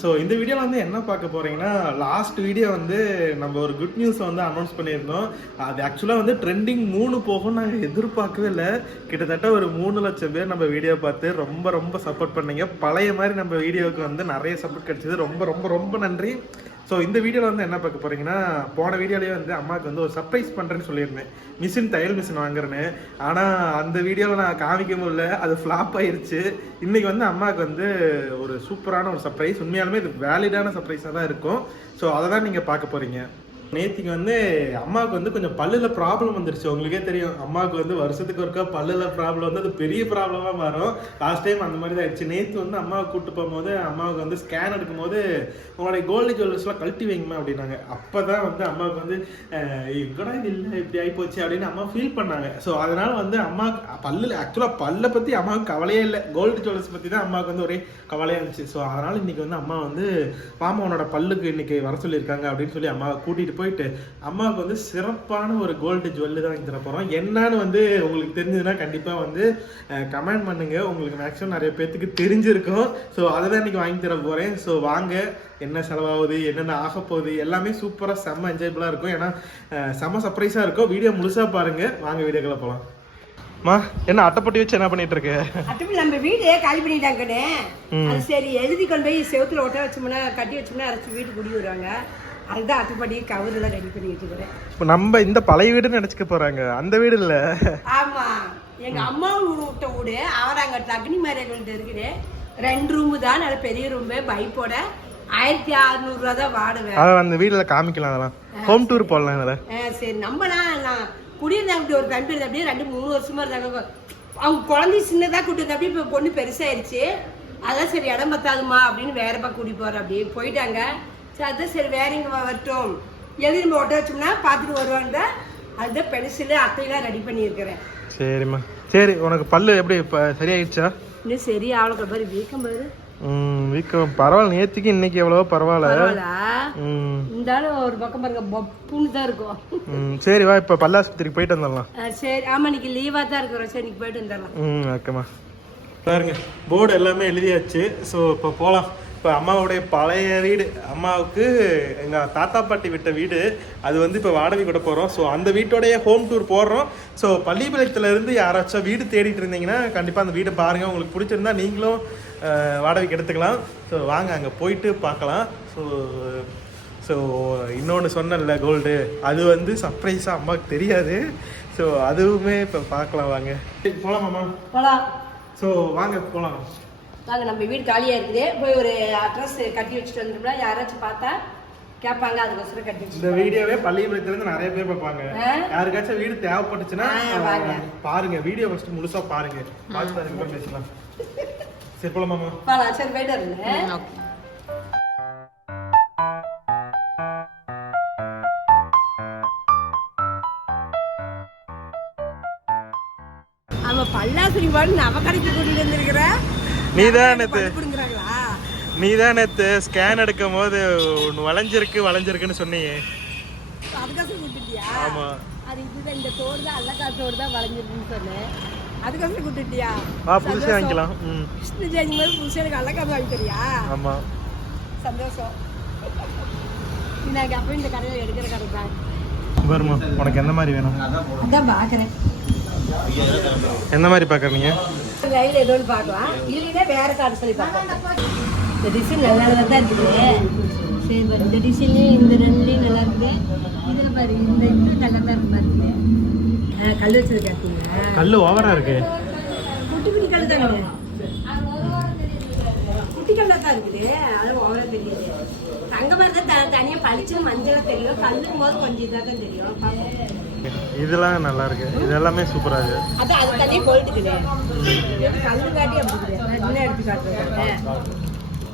So இந்த வீடியோவில் வந்து என்ன பார்க்க போறீங்கன்னா லாஸ்ட் வீடியோ வந்து நம்ம ஒரு குட் நியூஸ் வந்து அனௌன்ஸ் பண்ணியிருந்தோம். அது ஆக்சுவலாக வந்து ட்ரெண்டிங் மூணு போகும் நாங்கள் எதிர்பார்க்கவே இல்லை. கிட்டத்தட்ட ஒரு மூணு லட்சம் பேர் நம்ம வீடியோ பார்த்து ரொம்ப ரொம்ப சப்போர்ட் பண்ணீங்க. பழைய மாதிரி நம்ம வீடியோவுக்கு வந்து நிறைய சப்போர்ட் கிடைச்சது. ரொம்ப ரொம்ப ரொம்ப நன்றி. ஸோ இந்த வீடியோவில் வந்து என்ன பார்க்க போறீங்கன்னா போன வீடியோலேயே வந்து அம்மாவுக்கு வந்து ஒரு சர்ப்ரைஸ் பண்ணுறேன்னு சொல்லியிருந்தேன். மிஷின் தையல் மிஷின் வாங்குறேன்னு. ஆனால் அந்த வீடியோவில் நான் காமிக்க முடியல அது ஃப்ளாப் ஆயிடுச்சு இன்னைக்கு வந்து அம்மாவுக்கு வந்து ஒரு சூப்பரான ஒரு சர்ப்ரைஸ் உண்மையாலுமே இது வேலிடான சர்ப்ரைஸாக தான் இருக்கும். ஸோ அதை தான் நீங்கள் பார்க்க போறீங்க. நேத்திக்கு வந்து அம்மாவுக்கு வந்து கொஞ்சம் பல்லுல ப்ராப்ளம் வந்துருச்சு. உங்களுக்கே தெரியும். அம்மாவுக்கு வந்து வருஷத்துக்கு ஒருக்கா பல்லுல ப்ராப்ளம் வந்து அது பெரிய ப்ராப்ளமா வரும் லாஸ்ட் டைம் அந்த மாதிரி தான் ஆயிடுச்சு. நேத்து வந்து அம்மாவை கூட்டு போகும்போது அம்மாவுக்கு வந்து ஸ்கேன் எடுக்கும்போது உங்களுடைய கோல்டு ஜுவல்லர்ஸ்லாம் கழட்டி வைங்கம்மா அப்படின்னாங்க. அப்பதான் வந்து அம்மாவுக்கு வந்து எங்கடா இது இல்லை? இப்படி ஆயிப்போச்சு அப்படின்னு அம்மா ஃபீல் பண்ணாங்க. ஸோ அதனால வந்து அம்மா பல்லில் ஆக்சுவலா பல்லை பத்தி அம்மாவுக்கு கவலையே இல்லை. கோல்டு ஜுவல்லர்ஸ் பத்தி தான் அம்மாவுக்கு வந்து ஒரே கவலையா இருந்துச்சு. ஸோ அதனால இன்னைக்கு வந்து அம்மா வந்து மாமா உன்னோட பல்லுக்கு இன்னைக்கு வர சொல்லியிருக்காங்க அப்படின்னு சொல்லி அம்மாவை கூட்டிட்டு போயிட்டு அம்மாவுக்கு வந்து சிறப்பான ஒரு கோல்டு ஜுவல்லு தான் வாங்கி தர போறோம். என்னன்னு வந்து உங்களுக்கு தெரிஞ்சதுன்னா கண்டிப்பா வந்து கமெண்ட் பண்ணுங்க. உங்களுக்கு மேக்ஸிமம் நிறைய பேர்த்துக்கு தெரிஞ்சிருக்கும். ஸோ அதை தான் இன்னைக்கு வாங்கி தர போறேன். ஸோ வாங்க என்ன செலவாகுது என்னென்ன ஆக போகுது எல்லாமே சூப்பராக செம்ம என்ஜாயபுளாக இருக்கும். ஏன்னா செம்ம சர்ப்ரைஸாக இருக்கும். வீடியோ முழுசா பாருங்க. வாங்க வீடியோக்குள்ள போகலாம் மா என்ன அட்டைப்பட்டி வச்சு என்ன பண்ணிட்டு இருக்க? அதுவும் நம்ம வீடு காலி பண்ணிட்டாங்கண்ணே. அது சரி எழுதி கொண்டு போய் செவுத்துல ஒட்ட வச்சோம்னா கட்டி வச்சோம்னா அரைச்சி வீட்டு குடி வருவாங்க. அதுதான் அட்டுப்படி கவர் எல்லாம் ரெடி பண்ணிட்டு இருக்கிறேன் இப்போ நம்ம இந்த பழைய வீடுன்னு நினச்சிக்க போறாங்க. அந்த வீடு இல்லை. ஆமா. எங்க அம்மா விட்ட வீடு அவராங்கட்டு அக்னி மரங்கள்ட்ட இருக்குது ரெண்டு ரூமு தான். நல்ல பெரிய ரூமு பைப்போட. ஆயிரத்தி அறுநூறுவா தான் வாடகை. அதை அந்த வீட்டில் காமிக்கலாம் அதெல்லாம். ஹோம் டூர் போடலாம் அதில் சரி. நம்மலாம் நான் குடியிருந்தாங்க இப்படி ஒரு தம்பி இருந்தா அப்படியே ரெண்டு மூணு வருஷமா இருந்தாங்க. அவங்க குழந்தை சின்னதா கூட்டு இருந்தா அப்படியே இப்போ பொண்ணு பெருசாயிருச்சு. அதான் சரி இடம் பத்தாதுமா அப்படின்னு வேற பக்கம் கூட்டி போறேன் அப்படியே போயிட்டாங்க. சரி அதான் சரி வேற இங்க வரட்டும். எழுதி நம்ம ஒட்ட வச்சோம்னா பார்த்துட்டு வருவாங்க அதுதான் பென்சிலு அத்தையெல்லாம் ரெடி பண்ணியிருக்கிறேன். சரிம்மா. சரி உனக்கு பல்லு எப்படி இப்போ சரியாயிடுச்சா? இன்னும் சரி ஆளுக்கு பாரு வீக்கம் பாரு. ம் வீக்கம். பரவாயில்ல நேற்றுக்கு இன்னைக்கு எவ்வளவோ பரவாயில்ல. பரவாயில்ல. ம். இந்த ஆளு ஒரு பக்கம் பாருங்க பப்புன்னு தான் இருக்கும். சரி வா இப்போ பல்லாஸ்பத்திரிக்கு போயிட்டு வந்துடலாம். சரி ஆமா இன்னைக்கு லீவா தான் இருக்கிறோம். சரி இன்னைக்கு போயிட்டு வந்துடலாம். ம் ஓகேம்மா பாருங்க போர்டு எல்லாமே எழுதியாச்சு. ஸோ இப்போ போகலாம் இப்போ அம்மாவுடைய பழைய வீடு. அம்மாவுக்கு எங்கள் தாத்தா பாட்டி விட்ட வீடு. அது வந்து இப்போ வாடகை கூட போகிறோம் ஸோ அந்த வீட்டோடைய ஹோம் டூர் போடுறோம். ஸோ பள்ளிப்பாளையத்துல இருந்து யாராச்சும் வீடு தேடிட்டு இருந்தீங்கன்னா கண்டிப்பாக அந்த வீடை பாருங்கள் உங்களுக்கு பிடிச்சிருந்தா நீங்களும் வாடகைக்கு எடுத்துக்கலாம். ஸோ வாங்க அங்கே போயிட்டு பார்க்கலாம். ஸோ ஸோ இன்னொன்று சொன்னேன்ல கோல்டு அது வந்து சர்ப்ரைஸாக அம்மாவுக்கு தெரியாது. ஸோ அதுவுமே இப்போ பார்க்கலாம் வாங்க. போகலாமாம்மா போலாம் ஸோ வாங்க போகலாம் நாங்க நம்ம வீடு காலியா இருக்குது. போய் ஒரு அட்ரஸ் கட்டி வச்சுட்டு வந்துட்டோம்னா யாராச்சும் பார்த்தா கேட்பாங்க அதுக்கோசரம் கட்டி இந்த வீடியோவே பள்ளியபுரத்துல இருந்து நிறைய பேர் பார்ப்பாங்க? யாருக்காச்சும் வீடு தேவைப்பட்டுச்சுன்னா பாருங்க வீடியோ ஃபர்ஸ்ட் முழுசா பாருங்க. பார்த்து அதுக்கப்புறம் பேசலாம் சரி போலாம் சரி போயிட்டு வருங்க ஆமா பல்லாசுரி பாடு நவ கடைக்கு கூட்டிட்டு வந்திருக்கிற? நீ தான் நேத்து பிடுங்குறாங்களா நீ தான் நேத்து ஸ்கேன் எடுக்கும் போது ஒன்று வளைஞ்சிருக்கு வளைஞ்சிருக்குன்னு சொன்னீங்க. அதுக்கோசரம் கூட்டிட்டியா ஆமா. அது இதுதான் இந்த தோடு தான் அல்லக்கா தோடு தான் வளைஞ்சிருக்குன்னு சொன்னேன். அதுக்கோசரம் கூட்டிட்டியா வா புதுசே வாங்கிக்கலாம். ம். கிருஷ்ண ஜெயந்தி மாதிரி புதுசாக எனக்கு அல்லக்கா வாங்கி தரியா? ஆமா. சந்தோஷம். நீ நாங்கள் அப்போ இந்த கடையில் எடுக்கிற கடை தான் வருமா உனக்கு எந்த மாதிரி வேணும்? அதான் பார்க்குறேன். எந்த மாதிரி பார்க்குறீங்க? லைனில் ஏதோ ஒன்று பார்க்கலாம். இல்லைன்னா வேற கார்டு சொல்லி பார்க்கலாம். இந்த டிசைன் நல்லா தான் இருக்குது. சரி பாரு இந்த டிசைன்லேயும் இந்த ரெண்டுலேயும் நல்லா இருக்குது. இதில் பாரு இந்த இது நல்லா தான் இருக்கு பாருங்க. கல் வச்சிருக்காங்க கல் ஓவரா இருக்கு. குட்டி குட்டி கல் தானே குட்டி கல்லாக தான் இருக்குது. அது அவ்வளோ தெரியுது. தங்க மாதிரி தான் தனியாக பளிச்சு மஞ்சள் தெரியும். கல்லுக்கும் போது கொஞ்சம் இதாக தான் தெரியும். பார்ப்போம். இதெல்லாம் நல்லா இருக்கு. இது எல்லாமே சூப்பரா இருக்கு. அதான் அது தனியாக போயிட்டுக்குது கல்லு காட்டி அப்படி இன்னும் எடுத்து காட்டுறேன்.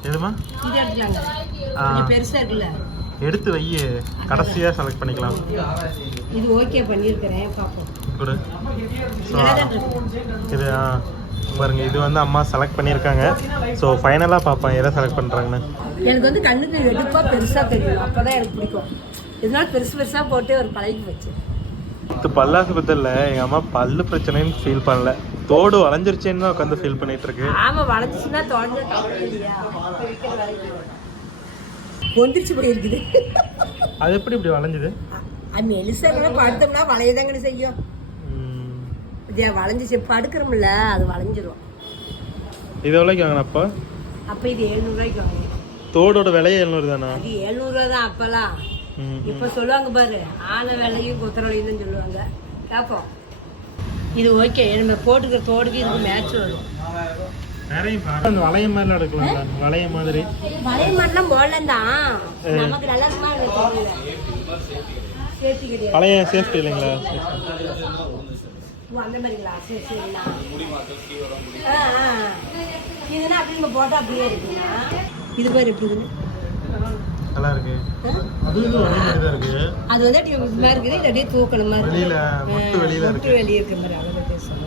எதுமா? இது எடுத்துலாங்க ஆ. கொஞ்சம் பெருசா இருக்குல்ல. எடுத்து வை. கடைசியா செலக்ட் பண்ணிக்கலாம். இது ஓகே கொடு. தான் இருக்கு? இது பாருங்க இது வந்து அம்மா செலக்ட் பண்ணியிருக்காங்க. ஸோ ஃபைனலாக பார்ப்பேன் எதை செலக்ட் பண்ணுறாங்கன்னு எனக்கு வந்து கண்ணுக்கு எடுப்பா பெருசா தெரியும். அப்பதான் எனக்கு பிடிக்கும். இதனால பெருசு பெருசா போட்டு ஒரு பழகி வச்சு. இது பல்லாசு பத்தில எங்கள் அம்மா பல்லு பிரச்சனைன்னு ஃபீல் பண்ணல. தோடு வளைஞ்சிருச்சேன்னு தான் உட்காந்து ஃபீல் பண்ணிட்டு இருக்கு. ஆமா வளைஞ்சிச்சுன்னா தொடர்ந்து கொந்திரிச்சு போயிருக்குது அது எப்படி இப்படி வளைஞ்சுது? அது மெலிசாக படுத்தோம்னா வளையதாங்கன்னு செய்யும். இது வளைஞ்சிச்சு படுக்கிறோம்ல அது வளைஞ்சிரும். இது எவ்வளோக்கு வாங்கின அப்பா? அப்போ இது எழுநூறுவாய்க்கு வாங்க தோடோட விலையே எழுநூறு தானா? அது எழுநூறுவா தான் அப்போல்லாம் இப்போ சொல்லுவாங்க பாரு ஆனை வெள்ளையும் குத்திரலையும் தான் சொல்லுவாங்க. கேட்போம் இது ஓகே நம்ம போட்டுக்கிற தோடுக்கு இதுக்கு மேட்ச் வரும். அந்த வளைய மாதிரி எடுக்கலாம் வளைய மாதிரி. வளைய மாட்டெல்லாம் போடலாம் தான். நமக்கு நல்லா இருக்குமா பழைய சேஃப்டி இல்லைங்களா? ஓ, அந்த மாதிரிங்களா? சரி சரிண்ணா ஆ ஆ. இதுனா அப்படி நம்ம போட்டால் அப்படியே இது பேர் எப்படி? நல்லா இருக்கு? அது இது வளைய மாதிரி தான் இருக்கு. அது வந்து அப்படியே மாதிரி இருக்குது இது அப்படியே தூக்கல மாதிரி இருக்கு. வெளியில மொட்டு வெளியில மொட்டு இருக்கு. வெளியே இருக்கிற மாதிரி அழகாக பேசுவோம்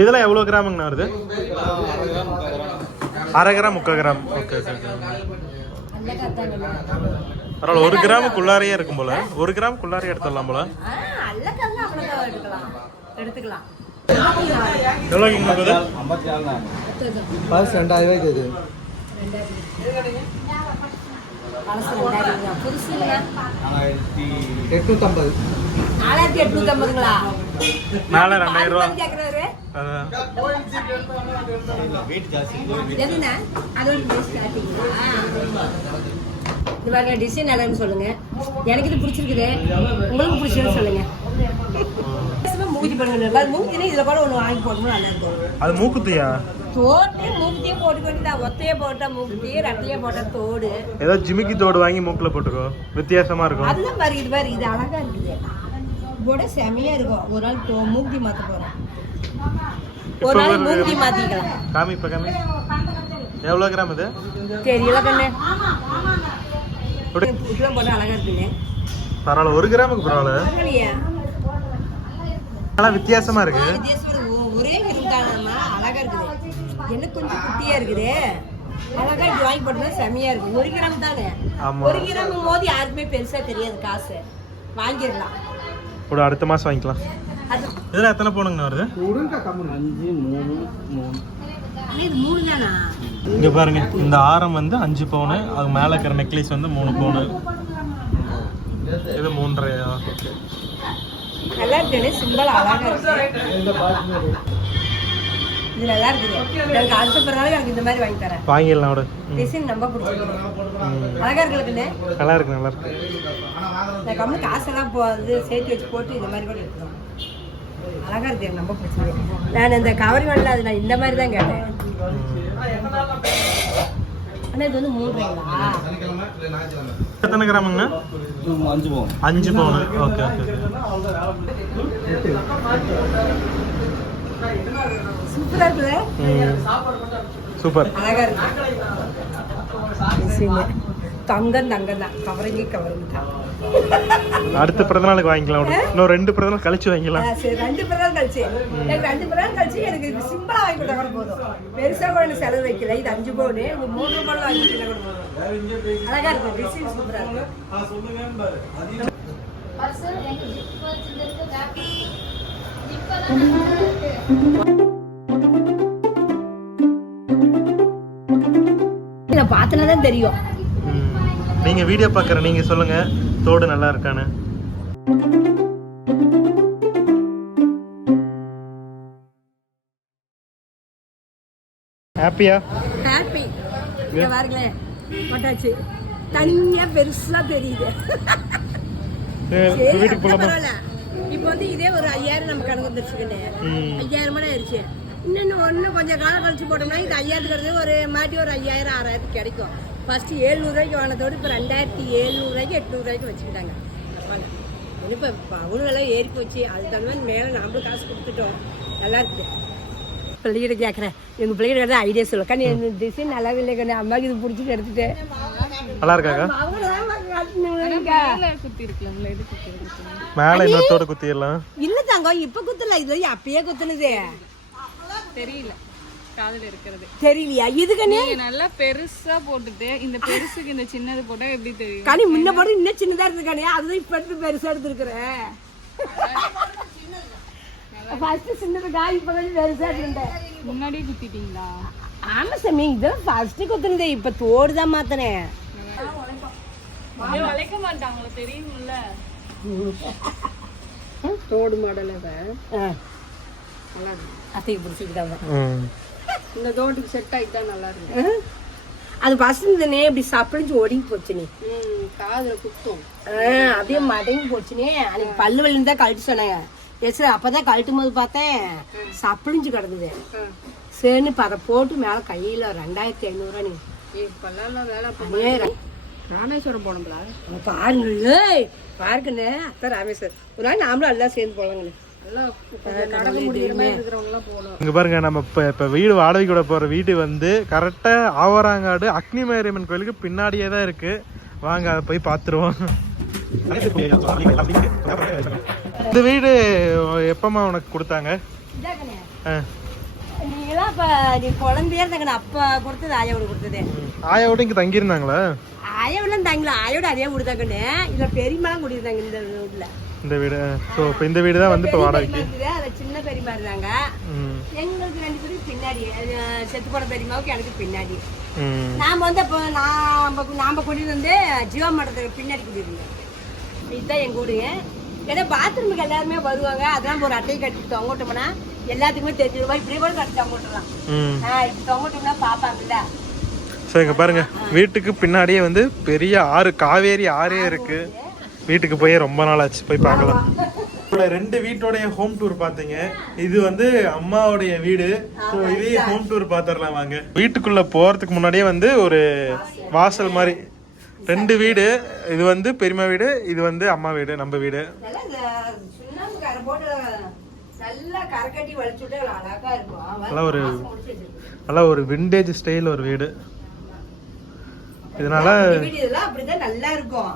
இதெல்லாம் எவ்வளோ கிராமுங்கண்ணா வருது? அரை கிராம் முக்கால் கிராம். ஓகே ஓகே பரவாயில்ல ஒரு கிராமுக்குள்ளாரையே இருக்கும் போல. ஒரு கிராமுக்குள்ளாரையே எடுத்துடலாம் போல. எடுத்துக்கலாம். வருது பஸ் ரெண்டாயிரம் ரூபாய்க்கு பழசு. புதுசு? எட்நூற்றம்பது நாலாயிரத்தி எட்நூத்தி ஐம்பதுங்களா மேலே ரெண்டாயிரம் ரூபா கேட்குறாரு. எதுண்ணா அதோட இது பாருங்க டிசைன் நல்லான்னு சொல்லுங்க. எனக்கு இது பிடிச்சிருக்குது. உங்களுக்கு பிடிச்சதுன்னு சொல்லுங்க. மூக்குத்தி பண்ணுங்க நல்லா மூக்குத்தினா இதில் கூட ஒன்று வாங்கி போடணும் நல்லா இருக்கும். அது மூக்குத்தியா? தோட்டு மூக்குத்தியே போட்டு வேண்டியதா ஒத்தையே போட்டா மூக்குத்தி ரெட்டையே போட்டா தோடு. ஏதோ ஜிமிக்கி தோடு வாங்கி மூக்கில் போட்டுக்கோ. வித்தியாசமா இருக்கும். அதுதான் பாரு இது பாரு இது அழகா இருக்குது. போட செமையா இருக்கும். ஒரு நாள் தோ மூக்குத்தி மாத்த போறேன் ஒரு நாள் மூக்குத்தி மாத்திக்கலாம். காமி இப்போ காமி. எவ்வளோ கிராம் இது? தெரியல கண்ணு. கொடு. இப்பெல்லாம் போட்டா அழகா இருக்குங்க பரவாயில்ல ஒரு கிராமுக்கு பரவாயில்ல. நல்லா வித்தியாசமா இருக்கு. ஒரே அழகா இருக்குது. என்ன கொஞ்சம் குட்டியா இருக்குது. அழகா இப்படி வாங்கி போட்டோம்னா செமையா இருக்கு ஒரு கிராம் தானே. ஒரு கிராம் போது யாருக்குமே பெருசா தெரியாது காசு. வாங்கிடலாம். ஒரு அடுத்த மாசம் வாங்கிக்கலாம். இதில் எத்தனை பவுனுங்கண்ணா வருது? அஞ்சு மூணு மூணு. இங்க பாருங்க இந்த ஆரம் வந்து அஞ்சு பவுனு அது மேலே இருக்கிற நெக்லஸ் வந்து மூணு பவுனு. இது மூன்றரையா நல்லா இருக்கு சிம்பிள் அழகா இருக்கு. இது நல்லா இருக்குது. எனக்கு அடுத்த பிறகு எனக்கு இந்த மாதிரி வாங்கி தரேன். வாங்கிடலாம் விட. ம். டிசைன் ரொம்ப பிடிச்சிருக்கு. அழகா இருக்குல்ல நல்லா இருக்கு நல்லா இருக்கு. நான் கம்மி காசெல்லாம் இது சேர்த்து வச்சு போட்டு இந்த மாதிரி கூட எடுக்கலாம் அழகா இருக்கு எனக்கு ரொம்ப பிடிச்சிருக்கு. நான் இந்த கவரி வரல அது நான் இந்த மாதிரி தான் கேட்டேன். ஆனால் இது வந்து மூணு ரூபாய்ங்களா? எத்தனை கிராமுங்கண்ணா அஞ்சு போகும் அஞ்சு பவுனு. Okay okay. சூப்பரா இருக்குது சூப்பர். அழகா இருக்கு. தங்கம் தங்கம் தான். கவரிங்க கவரிங்க தான். அடுத்த பிறந்தநாளுக்கு வாங்கிக்கலாம். இன்னும் ரெண்டு பிறந்தநாள் கழிச்சு வாங்கிக்கலாம். சரி ரெண்டு பிறகு கழிச்சு. எனக்கு ரெண்டு பிறகு கழிச்சு எனக்கு சிம்பிளா வாங்கி கொடுத்தா கூட போதும். பெருசா கூட எனக்கு செலவு வைக்கல. இது அஞ்சு பவுனு. மூணு பவுன் வாங்கி கொடுத்தா கூட போதும். அழகா இருக்கு. டிசைன் சூப்பரா இருக்கு. பார்த்தனா தான் தெரியும். நீங்க வீடியோ பார்க்குற நீங்க சொல்லுங்க தோடு நல்லா இருக்கான்னு. ஹாப்பியா ஹாப்பி இங்க பாருங்களேன் போட்டாச்சு தனியா பெருசா தெரியுது. சரி வீட்டுக்கு போலாமா? இப்போ வந்து இதே ஒரு ஐயாயிரம் நம்ம கணக்கு வந்துருச்சுக்கண்ணே ம். ஐயாயிரம் மணி ஆயிடுச்சு இன்னும் இன்னும் கொஞ்சம் காலம் கழிச்சு போட்டோம்னா இது ஐயாயிரத்துக்கு ஒரு மாட்டி ஒரு ஐயாயிரம் ஆறாயிரத்துக்கு கிடைக்கும். ஃபர்ஸ்ட் ஏழ்நூறுவாய்க்கு வாங்கினதோடு இப்போ ரெண்டாயிரத்தி எழுநூறுவாய்க்கு எட்நூறுவாய்க்கு வச்சுக்கிட்டாங்க. வாங்க. இப்போ பவுன் விலை ஏறி போச்சு. அது தகுந்த மாதிரி மேலே நாமளும் காசு கொடுத்துட்டோம். நல்லா இருக்குது பிள்ளைகிட்ட கேட்குறேன் எங்கள் பிள்ளைகிட்ட கேட்டால் ஐடியா சொல்ல. கண்ணு இந்த டிசைன் நல்லாவே இல்லை கண்ணு. அம்மாவுக்கு இது பிடிச்சிட்டு எடுத்துட்டேன் நல்லா தான் காட்டினாங்க மேலே இன்னொரு தோடு குத்திடலாம். இல்ல தங்கம் இப்ப குத்தல இது அப்பயே குத்துனது. தெரியல. காதுல இருக்கிறது. தெரியலையா? இதுக்குன்னு? நீங்க நல்லா பெருசா போட்டுட்டு இந்த பெருசுக்கு இந்த சின்னது போட்டா எப்படி தெரியும்? கனி முன்ன போட்டு இன்னும் சின்னதா இருக்கு கனி அதுதான் இப்ப எடுத்து பெருசா எடுத்துருக்குறேன் ஃபர்ஸ்ட் சின்னதுக்கா இப்ப கொஞ்சம் பெருசா இருந்தேன் முன்னாடியே குத்திட்டீங்களா? ஆமா சாமி இதெல்லாம் ஃபர்ஸ்ட் குத்துனது இப்ப தோடு தான் மாத்தினேன் வளைக்க மாட்டாங்களா தெரியுமில்ல தோடு மாடல் அதை அத்தைக்கு பிடிச்சிக்கிட்டாங்க இந்த தோட்டுக்கு செட் ஆகிட்டா நல்லா இருக்கும் அது வசந்தனே இப்படி சப்பளிச்சு ஒடுங்கி போச்சுனே. ம் காதுல குத்தும். ஆ, அப்படியே மடங்கி போச்சுனே. அன்னைக்கு பல்லு வலின்னு தான் கழட்டு சொன்னாங்க. எஸ் அப்பதான் கழட்டும் போது பார்த்தேன் சப்பளிஞ்சு கிடக்குது சரின்னு இப்போ அதை போட்டு மேலே கையில் ரெண்டாயிரத்தி ஐநூறுரூவா நீ இப்பெல்லாம் வேலை ராமேஸ்வரம் போனோம்ல அங்க பாருங்க. ஏய், பாருங்கண்ணே. அத்தை ராமேஸ்வர் ஒரு நாள் நாமளும் எல்லாம் சேர்ந்து போகணும். இங்க பாருங்க நம்ம இப்ப இப்ப வீடு வாடகைக்கு விட போற வீடு வந்து கரெக்டா ஆவராங்காடு அக்னி மாரியம்மன் கோயிலுக்கு பின்னாடியே தான் இருக்கு. வாங்க அதை போய் பார்த்துருவோம். இந்த வீடு எப்பமா உனக்கு கொடுத்தாங்க. நீங்களாம் இப்போ நீ குழந்தையா இருந்தாங்கண்ணே அப்பா கொடுத்தது ஆயாவோட கொடுத்தது. ஆயாவோட இங்க தங்கியிருந்தாங்களா? ஆயாவெல்லாம் தாங்களா? ஆயோட அதே கொடுத்தாங்கண்ணே இதில் பெரியமாலாம் குடியிருந்தாங்க இந்த வீட்டில் இந்த வீடு ஸோ இப்போ இந்த வீடு தான் வந்து இப்போ வாடகைக்கு. அதில் சின்ன பெரியமா இருந்தாங்க. எங்களுக்கு ரெண்டு பேரும் பின்னாடி செத்து போன பெரியமாவுக்கு எனக்கு பின்னாடி. நாம வந்து அப்போ நாம நாம குடியிருந்து வந்து ஜீவா மட்டத்துக்கு பின்னாடி குடியிருந்தோம் இதுதான் எங்க ஊருங்க. ஏன்னா பாத்ரூமுக்கு எல்லாருமே வருவாங்க. அதெல்லாம் ஒரு அட்டையை கட்டி தொங்கட்டோம்னா எல்லாத்துக்குமே தெரிஞ்சிருவா இப்படி கூட கட்டி தொங்கட்டலாம் தொங்கட்டோம்னா பார்ப்பாங்கல்ல ஸோ இங்கே பாருங்க. வீட்டுக்கு பின்னாடியே வந்து பெரிய ஆறு காவேரி ஆறே இருக்கு. வீட்டுக்கு போய் ரொம்ப நாள் ஆச்சு போய் பார்க்கலாம். ரெண்டு வீட்டோடைய ஹோம் டூர் பாத்தீங்க இது வந்து அம்மாவுடைய வீடு. ஸோ இதே ஹோம் டூர் பார்த்துடலாம் வாங்க. வீட்டுக்குள்ள போறதுக்கு முன்னாடியே வந்து ஒரு வாசல் மாதிரி. ரெண்டு வீடு. இது வந்து பெரியம்மா வீடு இது வந்து அம்மா வீடு நம்ம வீடு. நல்லா ஒரு நல்லா ஒரு விண்டேஜ் ஸ்டைல் ஒரு வீடு. இதனால இதெல்லாம் அப்படிதான் நல்லா இருக்கும்.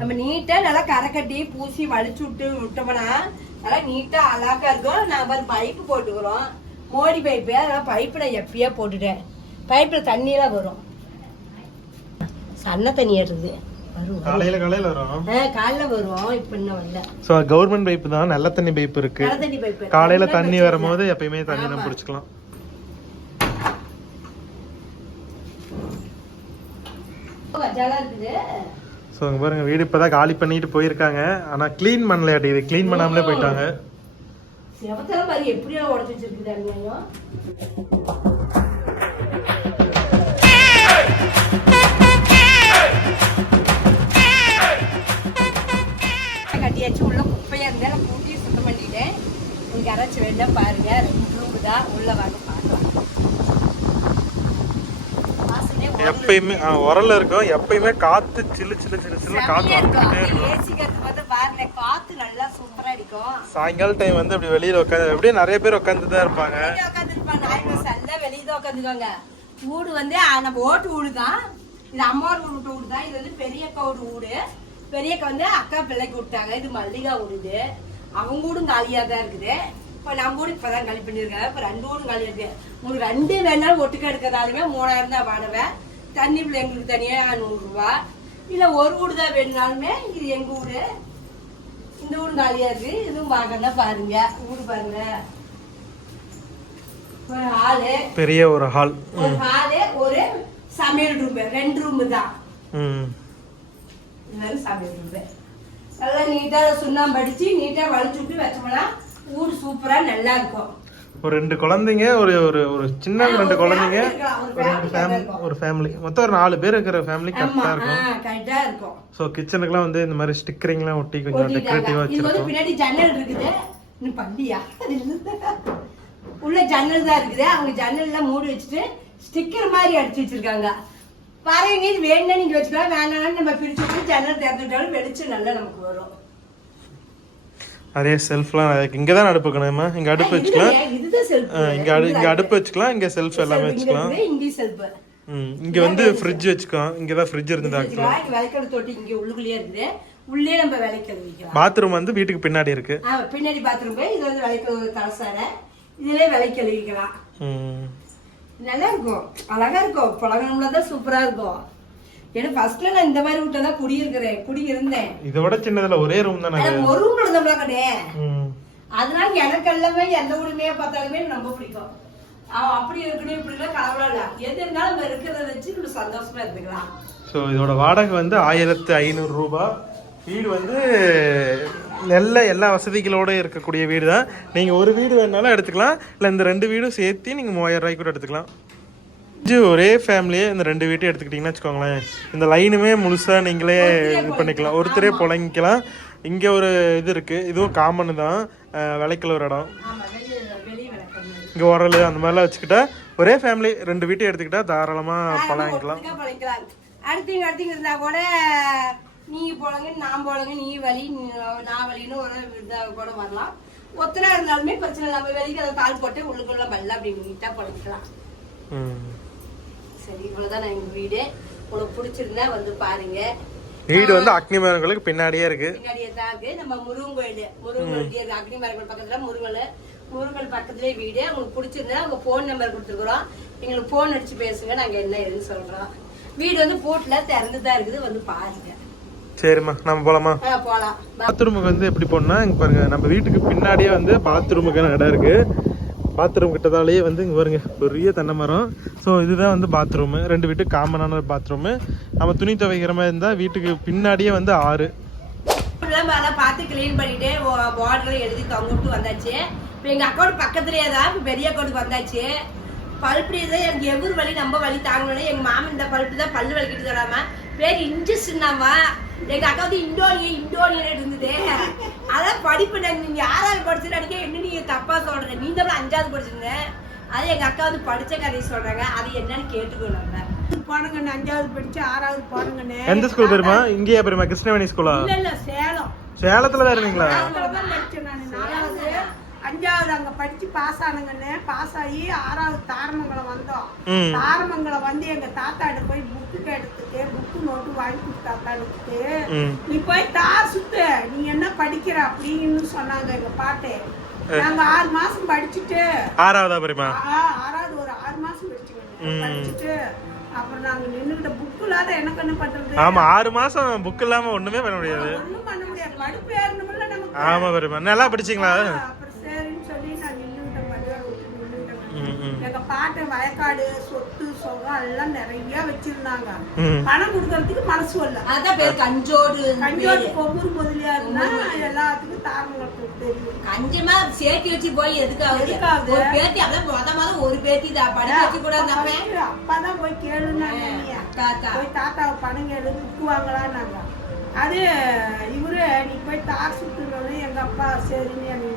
நம்ம நீட்டா நல்லா கரை கட்டி பூசி வலிச்சு விட்டு விட்டோம்னா நல்லா நீட்டா அழகா இருக்கும். நான் பாரு பைப்பு போட்டுக்கிறோம். மோடி பைப்பு அதெல்லாம் பைப்பு நான் எப்பயே போட்டுட்டேன். பைப்புல தண்ணியெல்லாம் வரும். சன்ன தண்ணி வரும் காலையில காலையில வரும். காலைல வரும். இப்ப இன்னும் வரல. கவர்மெண்ட் பைப் தான். நல்ல தண்ணி பைப் இருக்கு. காலையில தண்ணி வரும்போது எப்பயுமே தண்ணி நம்ம பிடிச்சிக்கலாம் வஜாலா இருக்குது ஸோ அங்க பாருங்க வீடு இப்பதான் காலி பண்ணிட்டு போயிருக்காங்க. ஆனா க்ளீன் பண்ணலையாட்டி இது க்ளீன் பண்ணாமலே போயிட்டாங்க. எப்படியோ உடச்சு வச்சிருக்குது அநியாயம் கட்டியாச்சு உள்ள குப்பையா இருந்தாலும் கூட்டி சுத்தம் பண்ணிட்டேன். நீங்க யாராச்சும் வேணா பாருங்க ரெண்டு ரூம் தான் உள்ள வாங்க பார்க்கலாம் வாசலே எப்பயுமே உரல்ல இருக்கும். எப்பயுமே காத்து சில்லு சில்லு சில்லு சில்லு காத்து வந்துட்டே இருக்கும். சாயங்கால டைம் வந்து அப்படி வெளியில உட்காந்து அப்படியே நிறைய பேர் உட்காந்து தான் இருப்பாங்க. வீடு வந்து நம்ம ஓட்டு வீடு தான் இது அம்மாவோட வீட்டு வீடு தான் இது வந்து பெரிய அக்காவோட வீடு பெரிய அக்கா வந்து அக்கா பிள்ளைக்கு விட்டாங்க. இது மல்லிகா வீடு அவங்க வீடும் காலியாக தான் இருக்குது. இப்போ நம்ம வீடு இப்போ தான் காலி பண்ணியிருக்காங்க. இப்போ ரெண்டு வீடும் காலியாக இருக்கு. உங்களுக்கு ரெண்டு வேணாலும் ஒட்டுக்கா எடுக்கிறதாலுமே மூணாயிரம் தான் வாடகை தண்ணி பிள்ளை எங்களுக்கு தனியாக நூறுரூவா. இல்லை ஒரு வீடு தான் வேணுனாலுமே இது எங்கள் வீடு இந்த வீடு காலியா இருக்கு. இதுவும் பார்க்கணும் பாருங்க. வீடு பாருங்க. ஒரு ஹாலு பெரிய ஒரு ஹால் ஒரு ஹாலு ஒரு சமையல் ரூம் ரெண்டு ரூம் தான். ம். இது சமையல் ரூம் நல்லா நீட்டா சுண்ணாம்பு அடிச்சு நீட்டா வலிச்சு விட்டு வச்சோம்னா வீடு சூப்பரா நல்லா இருக்கும். ஒரு ரெண்டு குழந்தைங்க ஒரு ஒரு ஒரு சின்ன ரெண்டு குழந்தைங்க ஒரு ரெண்டு ஃபேமிலி. ஒரு ஃபேமிலி மொத்தம் ஒரு நாலு பேர் இருக்கிற ஃபேமிலி கரெக்டாக இருக்கும். ஸோ கிச்சனுக்குலாம் வந்து இந்த மாதிரி ஸ்டிக்கரிங்லாம் ஒட்டி கொஞ்சம். டெக்கரேட்டிவாக வச்சிருக்கோம். பின்னாடி ஜன்னல் இருக்குது. பள்ளியா? உள்ள ஜன்னல் தான் இருக்குது. அவங்க ஜன்னல்லாம் மூடி வச்சுட்டு ஸ்டிக்கர் மாதிரி அடிச்சு வச்சிருக்காங்க. பாருங்க இது வேணும்னா நீங்க வச்சுக்கலாம் வேணாம்னு நம்ம பிரிச்சு விட்டு ஜன்னல் திறந்து விட்டாலும் வெளிச்சம் நல்லா நமக்கு வரும். நிறைய செல்ஃப்லாம் இங்கே தான் அடுப்பு வைக்கணுமா இங்கே அடுப்பு வச்சுக்கலாம். இங்க அடு இங்க அடுப்பு வச்சுக்கலாம் இங்க செல்ஃப் எல்லாமே வச்சுக்கலாம். ம் இங்க வந்து ஃப்ரிட்ஜ் வச்சுக்கலாம். இங்க தான் ஃப்ரிட்ஜ் இருந்து இருக்குது. உள்ளே நம்ம விளக்கல் வைக்கலாம். பாத்ரூம் வந்து வீட்டுக்கு பின்னாடி இருக்கு. பின்னாடி பாத்ரூம் இது வந்து விளக்க தலசாரை இதுலயே விளக்கல் வைக்கலாம். ம். நல்லா இருக்கும். அழகா இருக்கும். பழகணும்னா தான் சூப்பரா இருக்கும். ஏன்னா ஃபர்ஸ்ட்ல நான் இந்த மாதிரி வீட்டுல தான் குடியிருக்கிறேன் குடியிருந்தேன். இதை விட சின்னதுல ஒரே ரூம் தானே ஒரு ரூம்ல இருந்தோம்னா கடே ம். அதனால எனக்கு எல்லாமே எந்த உரிமையை பார்த்தாலுமே எனக்கு ரொம்ப பிடிக்கும். அவன் அப்படி இருக்கணும் இப்படி இருக்கலாம் கலவரம் இல்ல. எது இருந்தாலும் நம்ம இருக்கிறத வச்சு நம்ம சந்தோஷமா இருந்துக்கலாம். ஸோ இதோட வாடகை வந்து ஆயிரத்து ஐநூறு ரூபாய் வீடு வந்து நல்ல எல்லா வசதிகளோட இருக்கக்கூடிய வீடு தான் நீங்கள் ஒரு வீடு வேணாலும் எடுத்துக்கலாம். இல்லை இந்த ரெண்டு வீடும் சேர்த்து நீங்கள் மூவாயிரம் ரூபாய்க்கு கூட எடுத்துக்கலாம். ஒரே ஃபேமிலியே இந்த ரெண்டு வீட்டையும் எடுத்துக்கிட்டிங்கன்னு வச்சுக்கோங்களேன். இந்த லைனுமே முழுசாக நீங்களே இது பண்ணிக்கலாம். ஒருத்தரே புழங்கிக்கலாம். இங்கே ஒரு இது இருக்குது இதுவும் காமன் தான். விளைக்கல ஒரு இடம். இங்கே உரல் அந்த மாதிரிலாம் வச்சுக்கிட்டா ஒரே ஃபேமிலி ரெண்டு வீட்டையும் எடுத்துக்கிட்டா தாராளமாக பழங்கிக்கலாம். ஒட்டுக்கா பழகிக்கலாம் அடுத்தவங்க அடுத்தவங்க இருந்தா கூட நீ போலங்க நான் போலங்க நீ நீ- நான் வழின்னு ஒரு இதாக கூட வரலாம். ஒத்தனா இருந்தாலுமே பிரச்சனை இல்லாம வெளியே அதை கால் போட்டு உள்ளுக்குள்ள பல்ல அப்படி நீட்டா பழகிக்கலாம் சரி இவ்வளவுதான் எங்க வீடு. உனக்கு பிடிச்சிருந்தா வந்து பாருங்க. வீடு வந்து அக்னி மரங்களுக்கு பின்னாடியே இருக்கு. பின்னாடியே தான் இருக்கு. நம்ம முருகன் கோயில். முருகன் கோயில் அக்னி மரங்கள் பக்கத்துல முருகல் முருகல் பக்கத்துலயே வீடு. உங்களுக்கு பிடிச்சிருந்தா உங்க ஃபோன் நம்பர் கொடுத்துருக்குறோம். எங்களுக்கு ஃபோன் அடிச்சு பேசுங்க. நாங்க என்ன ஏதுன்னு சொல்றோம். வீடு வந்து போட்ல திறந்து தான் இருக்குது. வந்து பாருங்க. சரிம்மா நம்ம போலாமா? ஆ, போலாம். பாத்ரூமுக்கு வந்து எப்படி போனா இங்க பாருங்க. நம்ம வீட்டுக்கு பின்னாடியே வந்து பாத்ரூமுக்கான இடம் இருக்கு. பாத்ரூம் கிட்டதாலேயே வந்து இங்கே பாருங்க பெரிய தென்னை மரம் ஸோ இதுதான் வந்து பாத்ரூமு ரெண்டு வீட்டுக்கு காமனான பாத்ரூமு நம்ம துணி துவைக்கிற மாதிரி இருந்தால் வீட்டுக்கு பின்னாடியே வந்து ஆறு. இப்படிலாம் பார்த்து க்ளீன் பண்ணிட்டு பார்டர் எழுதி தொங்க விட்டு வந்தாச்சு. இப்போ எங்கள் அக்கௌண்ட் பக்கத்துலேயே தான் பெரிய அக்கௌண்ட்டுக்கு வந்தாச்சு. பல்பு தான் எனக்கு எவ்வளவு வலி நம்ம வலி தாங்கணும் எங்கள் மாமன் இந்த பல்பு தான் பல்லு வலிக்கிட்டு சொல்லாம பேர் இன்ஜஸ்ட்னாமா எங்க அக்கா வந்து இண்டோனிய இண்டோனியன் இருந்தது. அதான் படிப்பு நான் நீங்க ஆறாவது படிச்சு அடிக்க என்ன நீங்க தப்பா சொல்ற? நீ தான் அஞ்சாவது படிச்சிருந்த. அது எங்க அக்கா வந்து படிச்ச கதையை சொல்றாங்க. அது என்னன்னு கேட்டுக்கணும் நம்ம போனங்கண்ணே அஞ்சாவது படிச்சு ஆறாவது போனங்கண்ணே எந்த ஸ்கூல் பெருமா இங்கேயா பெருமா கிருஷ்ணவேணி ஸ்கூலா இல்ல இல்ல சேலம். சேலத்துல தான் இருந்தீங்களா? அங்கதான் படிச்சேன் நான். நாலாவது. அஞ்சாவது அங்க படிச்சு பாஸ் ஆனங்கண்ணே பாஸ் ஆகி ஆறாவது தாரமங்கலம் வந்தோம். தாரமங்கலம் வந்து எங்க தாத்தாட்ட போய் புக்கு எடுத்துட்டு புக்கு நோட்டு வாங்கி கொடுத்து தாத்தாடுக்கு ம். நீ போய் தார் சுத்து நீ என்ன படிக்கிற அப்படின்னு சொன்னாங்க எங்க பாட்டு. நாங்க ஆறு மாசம் படிச்சுட்டு ஆறாவதா பெருமா ஆ, ஆறாவது ஒரு ஆறு மாசம் படிச்சுக்கோங்க படிச்சுட்டு அப்புறம் நாங்க நின்னுகிட்ட புக்கு இல்லாத என்ன கண்ணு பண்றது? ஆமா ஆறு மாசம் புக் இல்லாம ஒண்ணுமே பண்ண முடியாது. ஒண்ணும் பண்ண முடியாது. படிப்பு ஏறணும்ல நமக்கு. ஆமா பெருமா நல்லா படிச்சீங்களா அப்புறம் சரின்னு சொல்லி நான் நின்னுகிட்டேன் பள்ளியோட விட்டு நின்னுகிட்டேன் ம் ம் எங்க பாட்டு வயக்காடு சொத்து சொகம் எல்லாம் நிறைய வச்சிருந்தாங்க. பணம் கொடுக்கறதுக்கு மனசு வரல. அதான் பேர் கஞ்சோடு கஞ்சோட்டு கொம்பூர் முதலியாருன்னா எல்லாத்துக்கும் தாரங்களுக்கு தெரியும். கஞ்சமா சேர்த்து வச்சு போய் எதுக்காக எதுக்காக? ஒரு பேத்தி அதான் முத முத ஒரு பேத்தி தான். படிக்க வச்சு கூட அப்பாதான் போய் கேளுனாங்க நீ. தாத்தா. போய் தாத்தாவை பணம் கேளு விற்குவாங்களான்னாங்க அது இவரு நீ போய் தார் சுத்துனோடனே எங்க அப்பா சரின்னு என்னை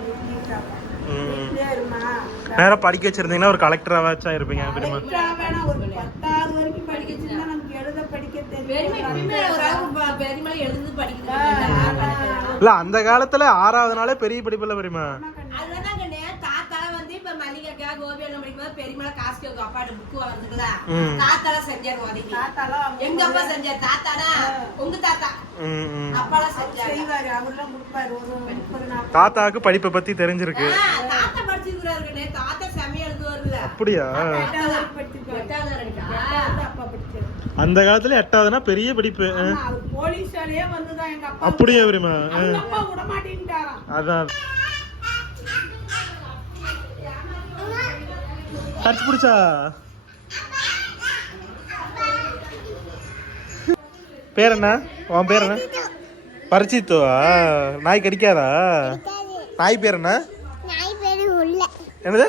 நேரம் படிக்க வச்சிருந்தீங்கன்னா ஒரு கலெக்டராவாச்சும் இருப்பீங்க தெரியும். இல்ல. அந்த காலத்துல ஆறாவது நாளே பெரிய படிப்புல பெரியமா தாத்தா வந்து இப்ப மல்லிகைக்கா கோபி எல்லாம் படிக்கும்போது பெரியமலை காசு உங்க அப்பாட்ட புக்கு வாங்குறதுக்குதா ம். தாத்தால செஞ்சாரு உதவி. தாத்தாலாம் எங்க அப்பா செஞ்சார்? தாத்தானா? உங்க தாத்தா. தாத்தாவுக்கு படிப்பை பத்தி தெரிஞ்சிருக்கு. அப்படியா? அந்த காலத்துல எட்டாவதுனா பெரிய படிப்பு. அப்படியா பெரியமா அதான். கடிச்சு பிடிச்சா? பேர் என்ன உன் பேர் என்ன? பரிச்சித்துவா? நாய் கடிக்காதா? நாய் பேர் என்ன? நாய் பேரு உள்ள என்னது?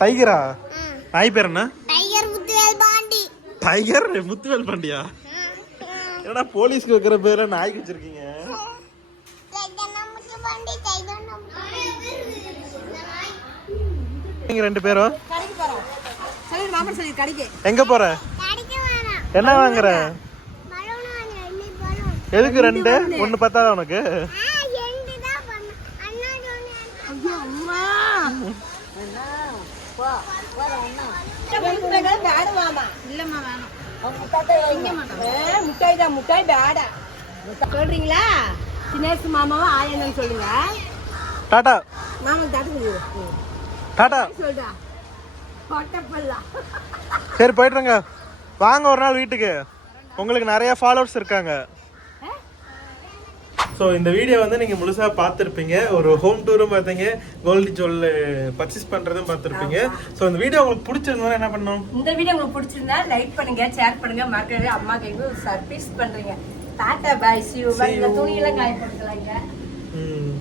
டைகரா? நாய் பேர் என்ன? டைகர் முத்துவேல் பாண்டி. டைகர் முத்துவேல் பாண்டியா? என்னடா போலீஸ்க்கு வைக்கிற பேரை நாய்க்கு வச்சிருக்கீங்க? நீங்க ரெண்டு பேரும் எங்க போற? என்ன வாங்குற பலூன் வாங்க ரெண்டு பலூன் எதுக்கு ரெண்டு? ஒண்ணு பத்தாதா உனக்கு? முட்டாய் தான் முட்டாய் பேடா. சொல்றீங்களா? தினேஷ் மாமாவும் ஆயனன்னு சொல்லுங்க. டாடா. பொட்டப்பல்லா சரி போயிட்டுருங்க வாங்க. ஒரு நாள் வீட்டுக்கு. உங்களுக்கு நிறைய ஃபாலோவர்ஸ் இருக்காங்க. ஸோ இந்த வீடியோ வந்து நீங்கள் முழுசாக பார்த்துருப்பீங்க. ஒரு ஹோம் டூரும் பார்த்தீங்க. கோல்டு ஜுவல் பர்ச்சேஸ் பண்ணுறதும் பார்த்துருப்பீங்க. ஸோ இந்த வீடியோ உங்களுக்கு பிடிச்சிருந்தா என்ன பண்ணணும்? இந்த வீடியோ உங்களுக்கு பிடிச்சிருந்தா லைக் பண்ணுங்க ஷேர் பண்ணுங்க. மறக்காது அம்மா கைக்கு சர்வீஸ் பண்றீங்க. Tata bye see you See இந்த you. துணியெல்லாம் காயப்படுத்தலாங்க. ம்.